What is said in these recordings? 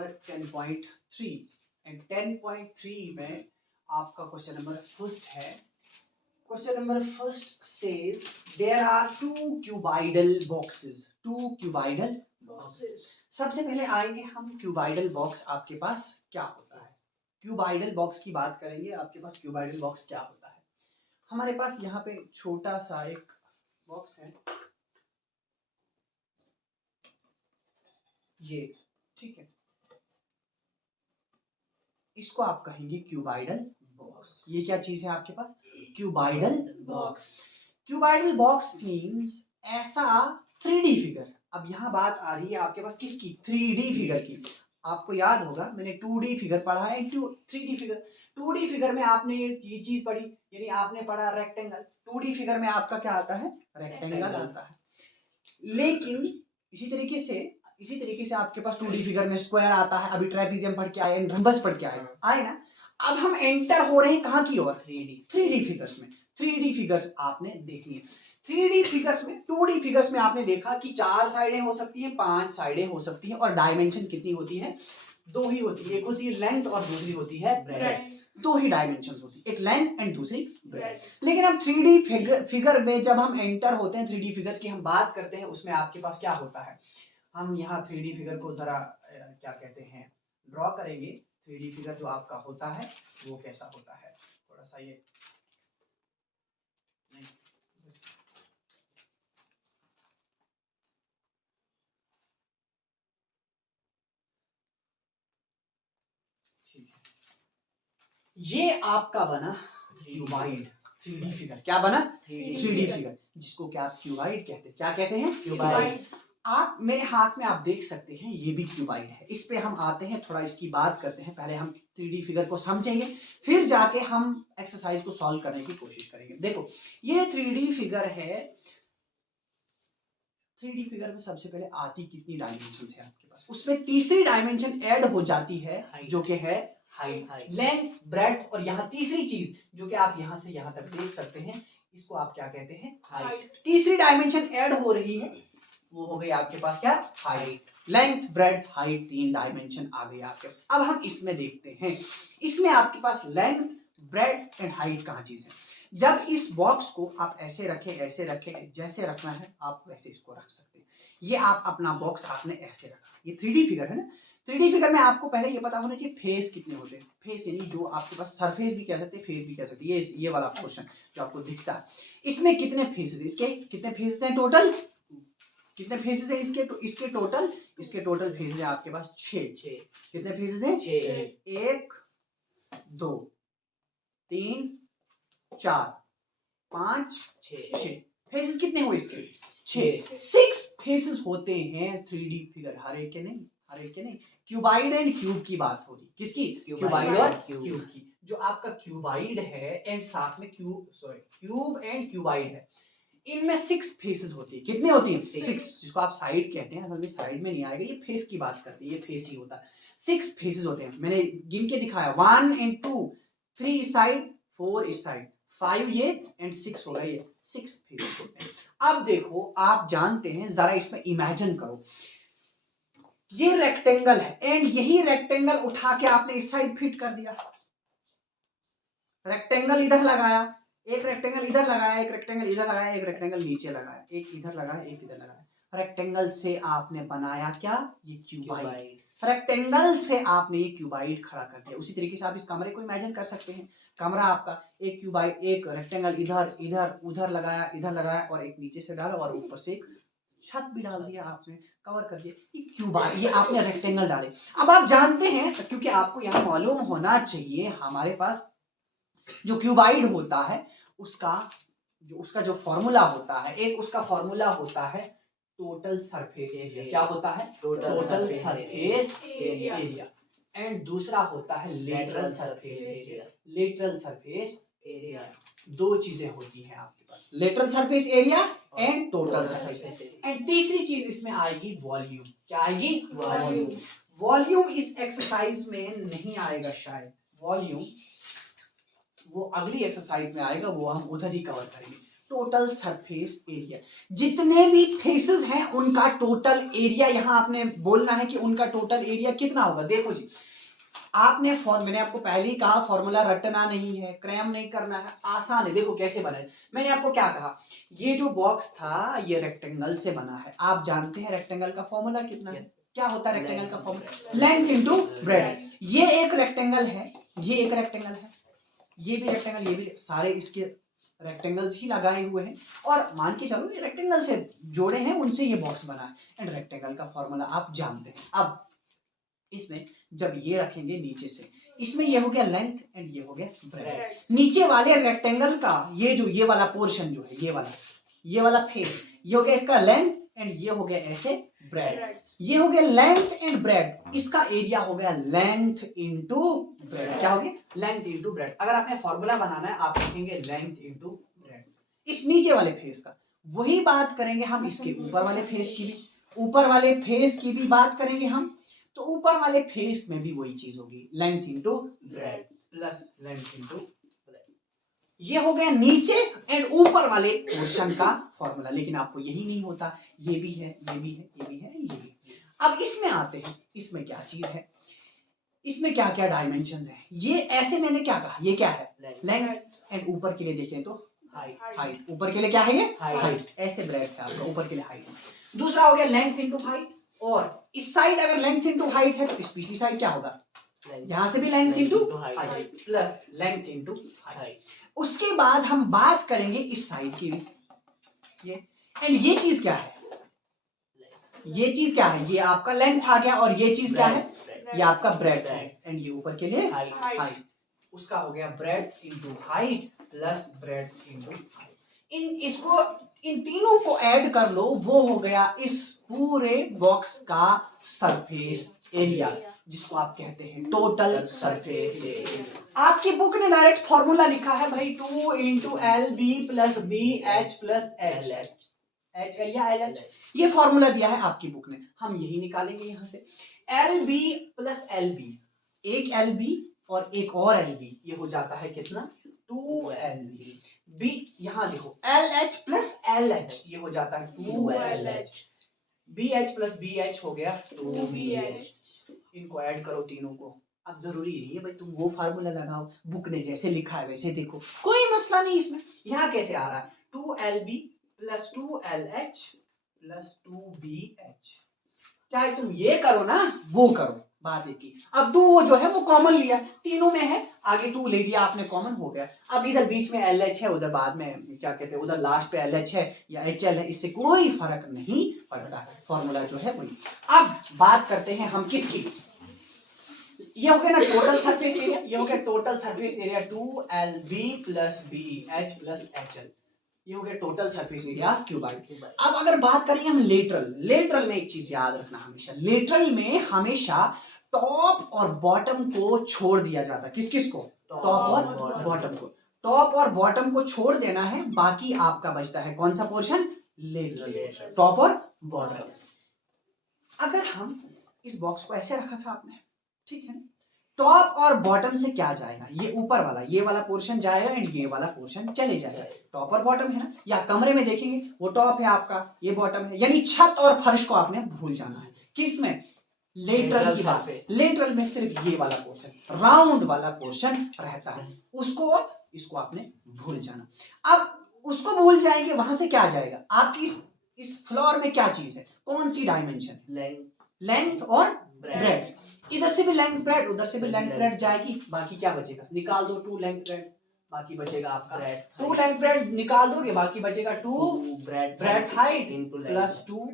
Number 10.3 and 10.3 में आपका question number first है। Question number first says there are two cuboidal boxes, two cuboidal boxes. सबसे पहले आएंगे हम क्यूबाइडल बॉक्स आपके पास क्या होता है। क्यूबाइडल बॉक्स की बात करेंगे, आपके पास क्यूबाइडल बॉक्स क्या होता है। हमारे पास यहाँ पे छोटा सा एक बॉक्स है, ये ठीक है, इसको आप कहेंगे क्यूबाइडल बॉक्स। ये क्या चीज है आपके पास, cuboidal box. Cuboidal box means ऐसा 3D फिगर। अब यहाँ बात आ रही है आपके पास किसकी, 3D फिगर की। आपको याद होगा मैंने 2D फिगर पढ़ा है, 3D फिगर। 2D फिगर में आपने ये चीज पढ़ी, यानी आपने पढ़ा रेक्टेंगल। 2D फिगर में आपका क्या आता है, रेक्टेंगल आता है। लेकिन इसी तरीके से आपके पास 2D फिगर में स्क्वायर आता है। अभी ट्रेपीजियम पढ़ के आए, रंबस पढ़ के आए ना। अब हम एंटर हो रहे हैं कहाँ की ओर, 3D फिगर्स में। 3D फिगर्स आपने देखनी है। 3D फिगर्स में, 2D फिगर्स में आपने देखा कि 4 साइडें हो सकती हैं, 5 साइडें हो सकती हैं, और डायमेंशन कितनी होती है, 2 ही होती है। एक होती है लेंथ और दूसरी होती है ब्रेड्थ। 2 ही डायमेंशंस होती है, एक लेंथ एंड दूसरी ब्रेड्थ। लेकिन अब 3D फिगर में जब हम एंटर होते हैं, 3D फिगर्स की हम बात करते हैं, उसमें आपके पास क्या होता है। हम यहाँ 3D फिगर को जरा क्या कहते हैं, ड्रॉ करेंगे। 3D फिगर जो आपका होता है वो कैसा होता है, थोड़ा सा ये नहीं, ठीक है। ये आपका बना क्यूबाइड 3D फिगर। क्या बना, 3D फिगर, जिसको क्या क्यूबाइड कहते हैं। क्या कहते हैं, क्यूबाइड। आप मेरे हाथ में आप देख सकते हैं, ये भी क्यूबाइड है। इस पे हम आते हैं, थोड़ा इसकी बात करते हैं। पहले हम 3D फिगर को समझेंगे, फिर जाके हम एक्सरसाइज को सॉल्व करने की कोशिश करेंगे। देखो ये 3D फिगर है। 3D फिगर में सबसे पहले आती कितनी डायमेंशंस है आपके पास, उसमें तीसरी डायमेंशन ऐड हो जाती है जो कि है हाइट, लेंथ, ब्रेड्थ, और यहाँ तीसरी चीज जो कि आप यहाँ से यहाँ तक देख सकते हैं, इसको आप क्या कहते हैं, हाइट। तीसरी डायमेंशन ऐड हो रही है, वो हो गई आपके पास क्या, height. Length, breadth, height, 3 dimension आ गई आपके पास। अब हम इसमें देखते हैं, इसमें आपके पास लेंथ, ब्रेड्थ एंड हाइट कहाँ चीज है। जब इस बॉक्स को आप ऐसे रखें, जैसे रखना है आप वैसे इसको रख सकते हैं। ये आप अपना बॉक्स आपने ऐसे रखा, ये 3D फिगर है ना। 3D फिगर में आपको पहले ये पता होना चाहिए फेस कितने होते हैं। फेस यानी जो आपके पास सरफेस भी कह सकते हैं, फेस भी कह सकते हैं। ये वाला क्वेश्चन जो आपको दिखता है, इसमें कितने फेसेस, इसके कितने फेसेस हैं टोटल, कितने फेसेस हैं इसके टोटल, इसके टोटल फेसेस है आपके पास 6। कितने फेसेस हैं, 6। 1 2 3 4 5 6 फेसेस कितने हुए इसके, 6 फेसेस होते हैं 3D फिगर। हर एक के नहीं, क्यूबाइड एंड क्यूब की बात हो रही, किसकी, क्यूबाइड और क्यूब की। जो आपका क्यूबाइड है एंड साथ में क्यूब एंड क्यूबाइड है, इनमें 6 फेसेस होती है। कितने होती हैं, 6, जिसको आप साइड कहते हैं। असल में साइड में नहीं आएगा, ये फेस की बात करते हैं, ये फेस ही होता है। 6 फेसेस होते हैं, मैंने गिन के दिखाया, 1 एंड 2, 3 इस साइड, 4 इस साइड, 5 ये एंड 6 होगा, ये 6 फेसेस होते हैं। अब देखो आप जानते हैं, जरा इसमें इमेजिन करो, ये रेक्टेंगल है एंड यही रेक्टेंगल उठा के आपने इस साइड फिट कर दिया। रेक्टेंगल इधर लगाया, एक रेक्टेंगल इधर लगाया, एक रेक्टेंगल इधर लगाया, एक रेक्टेंगल नीचे लगाया, एक इधर लगाया, एक इधर लगाया। रेक्टेंगल से आपने बनाया क्या, ये क्यूबाइड। रेक्टेंगल से आपने ये क्यूबाइड खड़ा कर दिया। उसी तरीके से आप इस कमरे को इमेजिन कर सकते हैं। कमरा आपका एक क्यूबाइड, एक रेक्टेंगल इधर इधर उधर लगाया और एक नीचे से डाला और ऊपर से एक छत भी डाल दिया आपने, कवर कर दिया। ये क्यूबाइड, ये आपने रेक्टेंगल डाले। अब आप जानते हैं, क्योंकि आपको यहाँ मालूम होना चाहिए, हमारे पास जो क्यूबाइड होता है उसका जो फॉर्मूला होता है, एक उसका फॉर्मूला होता है टोटल सरफेस एरिया। क्या होता है, टोटल सरफेस एरिया। एंड दूसरा होता है lateral surface area. Lateral surface area, दो चीजें होती हैं आपके पास, lateral surface area and total surface area. And तीसरी चीज इसमें आएगी वॉल्यूम। क्या आएगी, वॉल्यूम। वॉल्यूम इस एक्सरसाइज में नहीं आएगा शायद, वॉल्यूम वो अगली एक्सरसाइज में आएगा, वो हम उधर ही कवर करेंगे। Total surface area. जितने भी फेसेस हैं उनका टोटल एरिया यहां आपने बोलना है कि उनका टोटल एरिया कितना होगा। देखो जी, आपने मैंने आपको पहले ही कहा फॉर्मूला रटना नहीं है, क्रैम नहीं करना है, आसान है। देखो कैसे बना है, मैंने आपको क्या कहा, ये जो बॉक्स था ये रेक्टेंगल से बना है। आप जानते हैं रेक्टेंगल का फॉर्मूला कितना है? क्या होता है रेक्टेंगल का फॉर्मूला? Length into breadth. ये एक रेक्टेंगल है, ये एक रेक्टेंगल है, ये भी रेक्टेंगल, ये भी, सारे इसके रेक्टेंगल्स ही लगाए हुए हैं और मान के चलो ये रेक्टेंगल से जोड़े हैं, उनसे ये बॉक्स बना है। एंड रेक्टेंगल का फॉर्मूला आप जानते हैं। अब इसमें जब ये रखेंगे नीचे से, इसमें ये हो गया लेंथ एंड ये हो गया ब्रेड। नीचे वाले रेक्टेंगल का ये वाला पोर्शन जो है, ये वाला फेस, ये हो गया इसका लेंथ एंड ये हो गया ऐसे ब्रेड। ये हो गया लेंथ एंड ब्रेड, इसका एरिया हो गया लेंथ इनटू ब्रेड। क्या हो गया? Length into breadth. अगर आपने फॉर्मूला बनाना है आप लिखेंगे लेंथ इनटू ब्रेड इस नीचे वाले फेस का। वही बात करेंगे हम इसके ऊपर वाले फेस की भी, ऊपर वाले फेस की भी बात करेंगे हम। तो ऊपर वाले फेस में भी वही चीज होगी, length into breadth plus length into breadth. ये हो गया नीचे एंड ऊपर वाले पोर्शन का फॉर्मूला। लेकिन आपको यही नहीं होता, ये भी है, ये भी है, ये भी है, ये भी है। अब इसमें आते हैं, इसमें क्या चीज है, इसमें क्या क्या डायमेंशंस हैं। ये ऐसे मैंने क्या कहा, ये क्या है? लेंथ एंड ऊपर के लिए देखें तो हाइट। ऊपर के लिए क्या है? ये हाइट। ऐसे ब्रेड है आपका, ऊपर के लिए हाइट। दूसरा हो गया लेंथ इनटू हाइट, और इस साइड अगर लेंथ इनटू हाइट है तो इस पिछली साइड क्या होगा? यहां से भी length into height plus length into height. उसके बाद हम बात करेंगे इस साइड की भी, ये एंड ये चीज क्या है? ये चीज क्या है? ये आपका लेंथ आ गया और ये चीज क्या है? ये आपका ब्रेड है एंड ये ऊपर के लिए हाइट। उसका हो गया breadth into height plus breadth into height. इन तीनों को ऐड कर लो, वो हो गया इस पूरे बॉक्स का सरफेस एरिया, जिसको आप कहते हैं टोटल सरफेस एरिया। आपकी बुक ने डायरेक्ट फॉर्मूला लिखा है भाई, 2 into L B plus B H plus H L या एल एच, ये फॉर्मूला दिया है आपकी बुक ने। हम यही निकालेंगे यहां से, L B plus L B, एक एल बी और एक और एल बी, ये हो जाता है कितना? 2 एल बी। बी यहां देखो, L H plus L H, ये हो जाता है 2 L H. B H plus B H हो गया 2 बी एच। इनको ऐड करो तीनों को। अब जरूरी नहीं है भाई तुम वो फार्मूला लगाओ, बुक ने जैसे लिखा है वैसे देखो, कोई मसला नहीं इसमें। यहाँ कैसे आ रहा है? 2 L B plus 2 L H plus 2 B H. चाहे तुम ये करो ना, वो करो, बात एक ही। अब 2 जो है वो कॉमन लिया, तीनों में है, आगे 2 ले लिया आपने, कॉमन हो गया। अब इधर बीच में एल एच है, उधर बाद में क्या कहते हैं, उधर लास्ट पे एल एच है या एच एल है, इससे कोई फर्क नहीं पड़ता, फॉर्मूला जो है वही। अब बात करते हैं हम किसकी, ये हो गया ना टोटल सरफेस एरिया, ये हो गया total surface area 2 L B plus B H plus H L, ये हो गया टोटल सरफेस एरिया क्यूबाइड। अब अगर बात करेंगे हम लेटरल में एक चीज याद रखना हमेशा, लेटरल में हमेशा टॉप और बॉटम को छोड़ दिया जाता है। किस को? टॉप और बॉटम को। टॉप और बॉटम को छोड़ देना है, बाकी आपका बचता है कौन सा पोर्शन? लेटरल, टॉप और बॉटम। अगर हम इस बॉक्स को ऐसे रखा था आपने, ठीक है, टॉप और बॉटम से क्या जाएगा? ये ऊपर वाला, ये वाला पोर्शन जाएगा एंड ये वाला पोर्शन चले जाएगा। टॉप और बॉटम है ना, या कमरे में देखेंगे वो टॉप है आपका, ये बॉटम है, यानी छत और फर्श को आपने भूल जाना है। किसमें? लेटरल की बात। लेटरल में सिर्फ ये वाला पोर्शन, राउंड वाला पोर्शन रहता है, उसको इसको आपने भूल जाना। अब उसको भूल जाएंगे, वहां से क्या जाएगा आपकी इस फ्लोर में? क्या चीज है, कौन सी डायमेंशन? लेंथ और ब्रेड्थ। इधर से भी लेंथ ब्रेड, उधर से भी लेंथ ब्रेड जाएगी, बाकी क्या बचेगा? निकाल दो 2 लेंथ ब्रेड, बाकी बचेगा आपका 2 लेंथ ब्रेड निकाल दोगे, बाकी बचेगा 2 bread height plus 2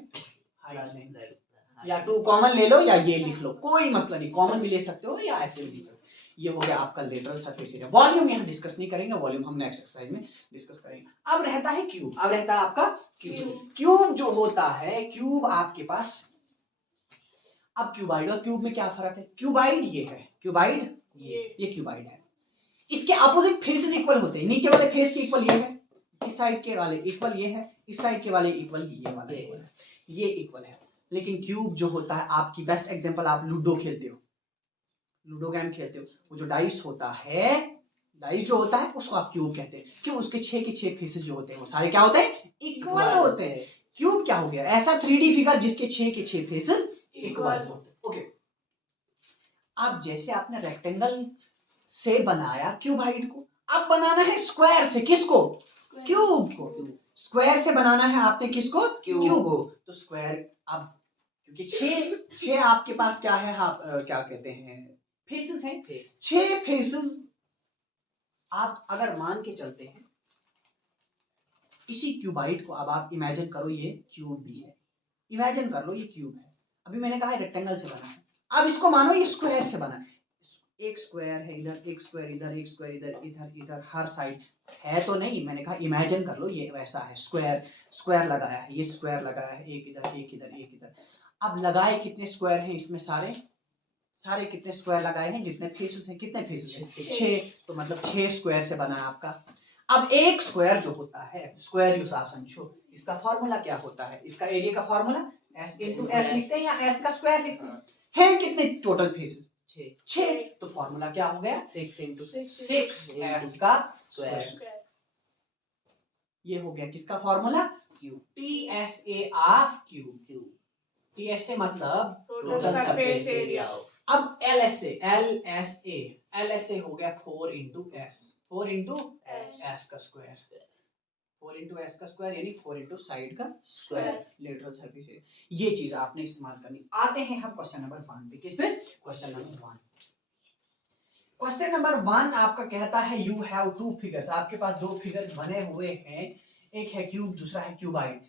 height length, या 2 कॉमन ले लो या ये लिख लो, कोई मसला नहीं, कॉमन भी ले सकते हो या ऐसे भी लिख सकते हो। ये हो गया आपका लेटरल सरफेस एरिया। वॉल्यूम यहाँ डिस्कस नहीं करेंगे, वॉल्यूम हम नेक्स्ट एक्सरसाइज में डिस्कस करेंगे। अब रहता है क्यूब, अब रहता है आपका क्यूब। क्यूब जो होता है, क्यूब आपके पास, अब क्यूबाइड और क्यूब में क्या फर्क है? क्यूबाइड ये है, क्यूबाइड ये क्यूबाइड है, इसके अपोजिट फेसेस इक्वल होते हैं। नीचे वाले फेस के इक्वल ये है, इस साइड के वाले इक्वल ये है, इस साइड के वाले इक्वल ये वाला इक्वल है, ये इक्वल है। लेकिन क्यूब जो होता है, आपकी बेस्ट एग्जांपल, आप लूडो खेलते हो, लूडो गेम खेलते हो, वो जो डाइस होता है डाइस जो होता है उसको आप क्यूब कहते हैं। क्यों? उसके 6 के 6 फेसेस जो होते हैं वो सारे क्या होते हैं? इक्वल होते हैं। क्यूब क्या हो गया? ऐसा 3D फिगर जिसके 6 के 6 फेसेस इक्वल होते हैं। ओके, अब जैसे आपने रेक्टेंगल से बनाया क्यूबाइड को, अब बनाना है स्क्वायर से। किसको? क्यूब को। स्क्वायर से बनाना है आपने किसको? क्यूब को। तो स्क्वायर, अब क्योंकि 6 आपके पास क्या है, आप क्या कहते हैं, फेसेस हैं। 6 फेसेस आप अगर मान के चलते हैं, इसी क्यूबाइड को अब आप इमेजिन करो ये क्यूब भी है, इमेजिन कर लो ये क्यूब है। अभी मैंने कहा है रेक्टेंगल से बना है, अब इसको मानो ये स्क्वायर से बना है। एक स्क्वायर है इधर, एक स्क्वायर इधर, एक स्क्वायर इधर, इधर इधर, हर साइड है तो नहीं, मैंने कहा इमेजिन कर लो ये वैसा है। स्क्वायर स्क्वायर लगाया है, ये स्क्वायर लगाया है, एक इधर एक इधर एक इधर। अब लगाए कितने स्क्वायर हैं इसमें? सारे सारे कितने स्क्वायर लगाए हैं? जितने फेसेस हैं। कितने फेसेस हैं? 6। तो मतलब 6 स्क्वायर से बना है आपका। अब एक स्क्वायर जो होता है, स्क्वायर यूज आसंशो, इसका फॉर्मूला क्या होता है? इसका एरिया का फॉर्मूला s इंटू एस लिखते हैं या s का स्क्वायर लिखते हैं? है कितने टोटल फेसेस? 6। तो फॉर्मूला क्या हो गया? 6 इंटू 6s का स्क्वायर। ये हो गया किसका formula? Cube. TSA of cube. TSA मतलब टोटल सरफेस एरिया। अब LSA हो गया 4 इंटू s, 4 इंटू s का स्क्वायर, 4 इंटू s का स्क्वायर यानी 4 इंटू साइड का स्क्वायर, लेटरल सरफेस एरिया। ये चीज आपने इस्तेमाल करनी। आते हैं हम क्वेश्चन नंबर 1 पे। किस पे? Question number 1। क्वेश्चन नंबर 1 आपका कहता है यू हैव 2 फिगर्स, आपके पास 2 फिगर्स बने हुए हैं, एक है क्यूब दूसरा है क्यूबाइड।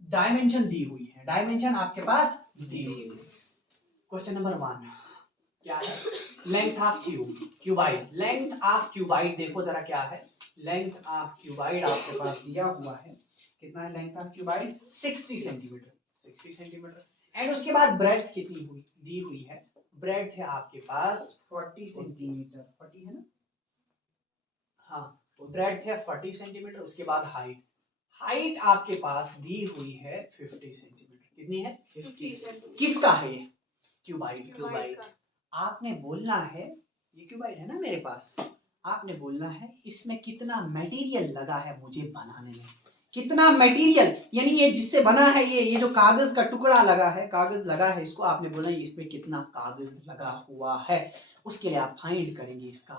डायमेंशन दी हुई है, डायमेंशन आपके पास दी हुई है। क्वेश्चन नंबर 1 क्या है? Length of cuboid. Length of cuboid देखो जरा क्या है। लेंथ ऑफ क्यूबाइड आपके पास दिया हुआ है। कितना है length of cuboid? 60 centimetre, 60 centimetre. And उसके बाद ब्रेड्थ कितनी हुई दी हुई है? ब्रेड्थ है आपके पास 40 सेंटीमीटर, 40 है ना? हाँ, तो ब्रेड्थ है 40 सेंटीमीटर। उसके बाद हाइट, हाइट आपके पास दी हुई है 50 सेंटीमीटर। कितनी है? 50 सेंटीमीटर। किसका है ये? क्यूबाइड। आपने बोलना है, ये क्यूबाइड है ना मेरे पास, आपने बोलना है इसमें कितना मटेरियल लगा है मुझे बनाने में। कितना मटेरियल यानी ये जिससे बना है, ये जो कागज का टुकड़ा लगा है, कागज लगा है, इसको आपने बोलना है इसमें कितना कागज लगा हुआ है। उसके लिए आप फाइंड करेंगे इसका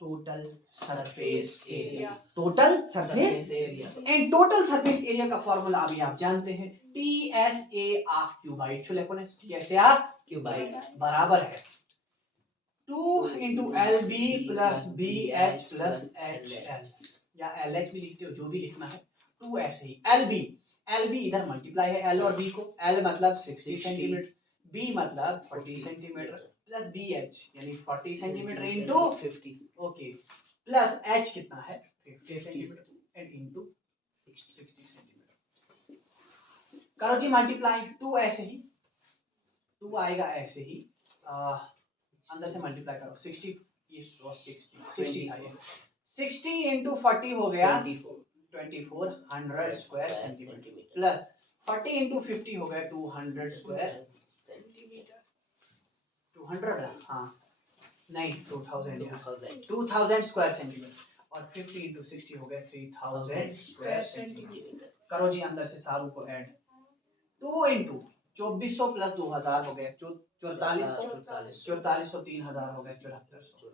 total surface area. Total surface area and total surface area का फॉर्मूला अभी आप जानते हैं, TSA ऑफ क्यूबाइड। चलो कौन है? TSA ऑफ क्यूबाइड बराबर है 2 into LB plus BH plus HL, या LH भी लिखते हो, जो भी लिखना है। 2 ऐसे ही LB इधर मल्टीप्लाई है L और B को, L मतलब 60 सेंटीमीटर, B मतलब 40 सेंटीमीटर प्लस BH यानी 40 centimetre into 50, okay, plus H कितना है? 50 सेंटीमीटर एंड इंटू 60 सेंटीमीटर। करो जी मल्टीप्लाई, 2 ऐसे ही, 2 आएगा ऐसे ही, अंदर से मल्टीप्लाई करो 60, ये 60 था ये, 60 इंटू 40 हो गया 24 100 स्क्वायर सेंटीमीटर प्लस 40 इंटू 50 हो गया 200 स्क्वायर सेंटीमीटर। 200 हाँ नहीं 2000 स्क्वायर सेंटीमीटर और 50 इंटू 60 हो गया 3000 स्क्वायर सेंटीमीटर। करो जी अंदर से सारों को ऐड, 2 इंटू 2400 प्लस 2000 हो गया 4400 3000 हो गया 7400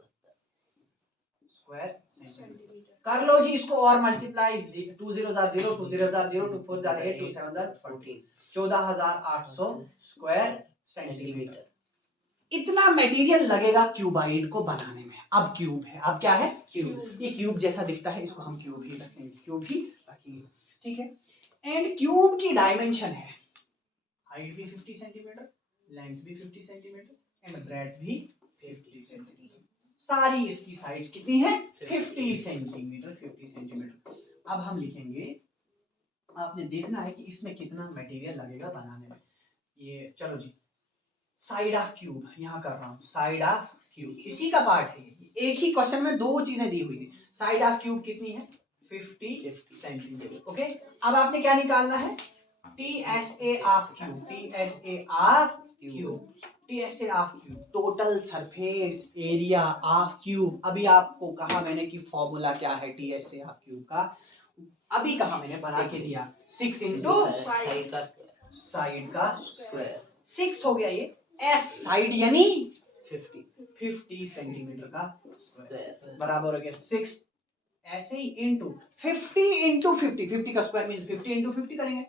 स्क्वायर सेंटीमीटर। कर लो जी इसको और मल्टीप्लाई, 2 0 0 2 0 0 2 4 8 2 7 14 14800 स्क्वायर सेंटीमीटर। इतना मटेरियल लगेगा क्यूबाइड को बनाने में। अब क्यूब है, अब क्या है? क्यूब। ये क्यूब जैसा दिखता है, इसको हम क्यूब ही रखेंगे, क्यूब ही रखेंगे, ठीक है। एंड क्यूब की डायमेंशन है, हाइट भी 50 सेंटीमीटर, लेंथ भी 50 सेंटीमीटर एंड ब्रेड्थ भी 50 सेंटीमीटर। सारी इसकी साइड्स कितनी है? 50 सेंटीमीटर, 50 सेंटीमीटर। अब हम लिखेंगे, आपने देखना है कि इसमें कितना मटेरियल लगेगा बनाने में। ये चलो जी साइड ऑफ क्यूब यहाँ कर रहा हूँ, साइड ऑफ क्यूब इसी का पार्ट है। एक ही क्वेश्चन में दो चीजें दी हुई थी। साइड ऑफ क्यूब कितनी है? 50 सेंटीमीटर, ओके। अब आपने क्या निकालना है? TSA of cube, TSA of cube TSA of cube, total surface area of cube. अभी आपको कहा मैंने कि फॉर्मूला क्या है TSA ऑफ क्यूब का, अभी कहा मैंने बना के दिया 6 इंटू साइड का स्क्वायर। 6 हो गया ये, एस साइड यानी 50 सेंटीमीटर का स्क्वायर बराबर हो गया 6 ऐसे ही इंटू 50 का स्क्वायर मींस 50 इंटू 50 करेंगे,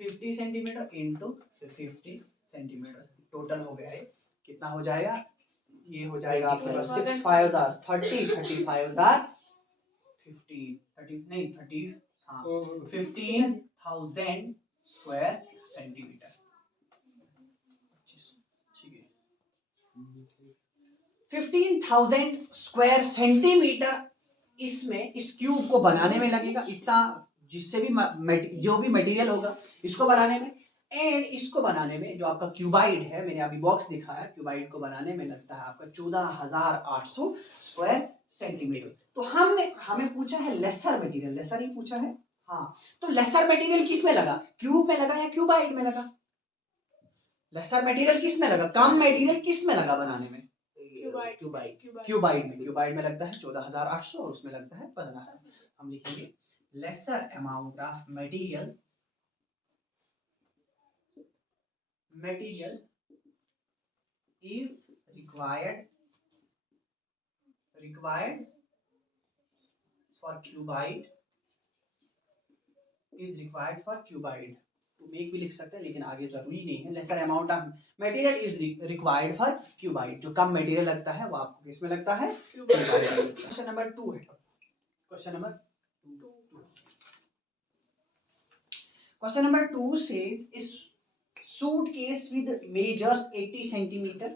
50 सेंटीमीटर इंटू 50 सेंटीमीटर। टोटल हो गया है कितना हो जाएगा, ये हो जाएगा आपके पास 6 5 30 35 15 30 नहीं 30 हाँ 15,000 स्क्वायर सेंटीमीटर। ठीक है 15,000 स्क्वायर सेंटीमीटर इसमें इस क्यूब को बनाने में लगेगा इतना, जिससे भी जो भी मटेरियल होगा इसको बनाने में, एंड इसको बनाने में जो आपका क्यूबाइड है, मैंने अभी बॉक्स दिखाया, क्यूबाइड को बनाने में लगता है आपका 14,800 स्क्वायर सेंटीमीटर। तो हमें पूछा है लेसर मटेरियल, लेसर ही पूछा है हाँ। तो लेसर मटेरियल किस में लगा, क्यूब में लगा या क्यूबाइड में लगा? लेसर मटेरियल किस में लगा, कम मटेरियल किस में लगा बनाने में? क्यूबाइड में लगता है 14,800 और उसमें लगता है 15,000। हम लिखेंगे lesser amount of material is required for cuboid to make भी लिख सकते हैं लेकिन आगे जरूरी नहीं है। Lesser amount of material is required for cuboid, जो कम मटेरियल लगता है वो आपको किसमें लगता है, क्यूबाइड। क्वेश्चन नंबर 2 है, question number 2 says is suitcase with measures 80 centimeter